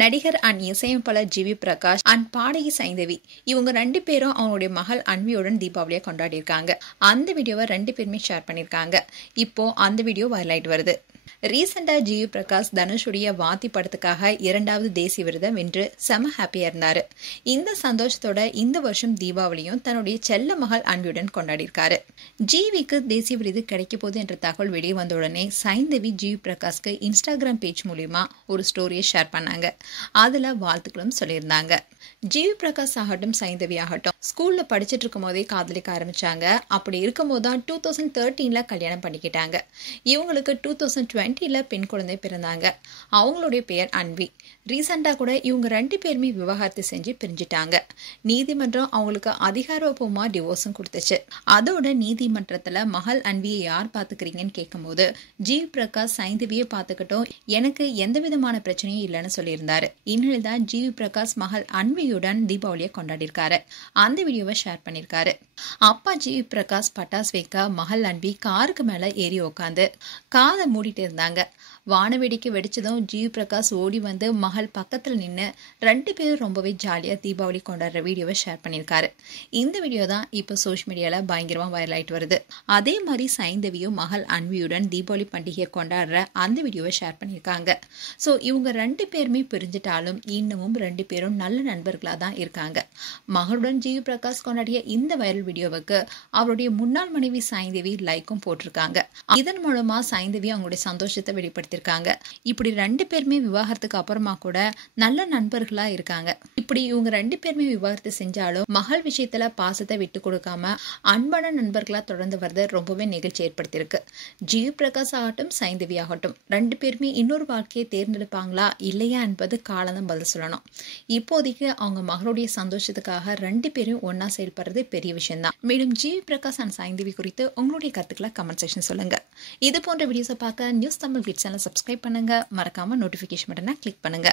நடிகர் அண்ட் இசையமைப்பாளர் GV Prakash and பாடகி சைந்தவி இவங்க 2 பேரும் அவங்களுடைய மகள் அன்வியுடன் தீபாவளியை கொண்டாடி இருக்காங்க. அந்த வீடியோவை 2 பேருமே ஷேர் பண்ணிருக்காங்க. இப்போ அந்த வீடியோ வைரல் ஆயிட்டு வருது. ரீசெண்டா ஜிவி பிரகாஷ் தனுஷுடைய வாத்தி படத்துக்காக 2வது தேசிய விருதை வென்று செம ஹாப்பியா இருந்தாரு. இந்த சந்தோஷத்தோட இந்த வருஷம் தீபாவளியும் தன்னுடைய செல்ல மகள் அன்வியுடன் கொண்டாடி இருக்காரு. ஜிவிக்கு தேசிய விருது கிடைக்க போகுது என்ற தகவல் வெளியே வந்த உடனே சைந்தவி ஜிவி பிரகாஷ்க்கு இன்ஸ்டாகிராம் பேஜ் மூலியமா ஒரு ஸ்டோரியை ஷேர் பண்ணாங்க. அதுல வாழ்த்துக்களும் சொல்லியிருந்தாங்க. ஜிவி பிரகாஷ் ஆகட்டும் சைந்தவி ஆகட்டும் ஸ்கூல்ல படிச்சுட்டு இருக்கும் போதே காதலிக்க ஆரம்பிச்சாங்க. அப்படி இருக்கும் போதுதான் 2013 கல்யாணம் பண்ணிக்கிட்டாங்க. இவங்களுக்கு 2020 பெண் குழந்தை பிறந்தாங்க. அவங்களுடைய பெயர் அன்வி. ரீசெண்டா கூட இவங்க 2 பேருமே விவாகரத்து செஞ்சு பிரிஞ்சுட்டாங்க. நீதிமன்றம் அவங்களுக்கு அதிகாரப்பூர்வமா டிவோர்ஸும் கொடுத்துச்சு. அதோட நீதிமன்றத்துல மகள் அன்வியை யார் பாத்துக்கிறீங்கன்னு கேட்கும் போது ஜிவி பிரகாஷ் சைந்தவியை பாத்துக்கிட்டோம், எனக்கு எந்த விதமான பிரச்சனையும் இல்லைன்னு சொல்லியிருந்தாரு. இந்நிலையில் தான் ஜிவி பிரகாஷ் மகள் அன்வியுடன் தீபாவளியை கொண்டாடி இருக்காரு. அந்த வீடியோவை ஷேர் பண்ணிருக்காரு. அப்பா ஜிவி பிரகாஷ் பட்டாசு வைக்க மகள் அன்வி காருக்கு மேல ஏறி உட்காந்து காதை மூடிட்டு இருந்தாங்க. வானவேடிக்கை வெடிச்சதும் ஜிவி பிரகாஷ் ஓடி வந்து மகள் பக்கத்துல நின்று 2 பேரும் ரொம்பவே ஜாலியா தீபாவளி கொண்டாடுற வீடியோவை ஷேர் பண்ணிருக்காரு. இந்த வீடியோ தான் இப்போ சோஷியல் மீடியால பயங்கரமா வைரல் ஆயிட்டு வருது. அதே மாதிரி சைந்தவியும் மகள் அன்வியுடன் தீபாவளி பண்டிகையை கொண்டாடுற அந்த வீடியோவை ஷேர் பண்ணிருக்காங்க. சோ இவங்க 2 பேருமே பிரிஞ்சிட்டாலும் இன்னமும் 2 பேரும் நல்ல நண்பர்களா தான் இருக்காங்க. மகளுடன் ஜிவி பிரகாஷ் கொண்டாடிய இந்த வைரல் வீடியோவுக்கு அவருடைய முன்னாள் மனைவி சைந்தவி லைக்கும் போட்டிருக்காங்க. இதன் மூலமா சைந்தவி அவங்களுடைய சந்தோஷத்தை வெளிப்படுத்தி இப்படி 2 பேருமே விவாகரத்துக்கு அப்புறமா கூட நல்ல நண்பர்களா இருக்காங்க. இப்படி இவங்க 2 பேருமே விவாகரத்து செஞ்சாலும் மகள் விஷயத்துல பாசத்தை விட்டு கொடுக்காம அன்பான நண்பர்களா தொடர்ந்து வரது ரொம்பவே நிகழ்ச்சி ஏற்படுத்தியிருக்கு. ஜிவி பிரகாஷ் ஆகட்டும் சைந்தவி ஆகட்டும் 2 பேருமே இன்னொரு வாழ்க்கையை தேர்ந்தெடுப்பாங்களா இல்லையா என்பது காலம் பதில் சொல்லணும். இப்போதைக்கு அவங்க மகளுடைய சந்தோஷத்துக்காக 2 பேரும் ஒன்னா செயல்படுறது பெரிய விஷயம் தான். மேலும் ஜிவி பிரகாஷ் அண்ட் சைந்தவி குறித்து உங்களுடைய கருத்துக்களை கமெண்ட் செக்ஷன் சொல்லுங்க. இது போன்ற வீடியோஸை பார்க்க news Tamil kids channel subscribe பண்ணுங்க. மறக்காம நோட்டிபிகேஷன் பட்டனை கிளிக் பண்ணுங்க.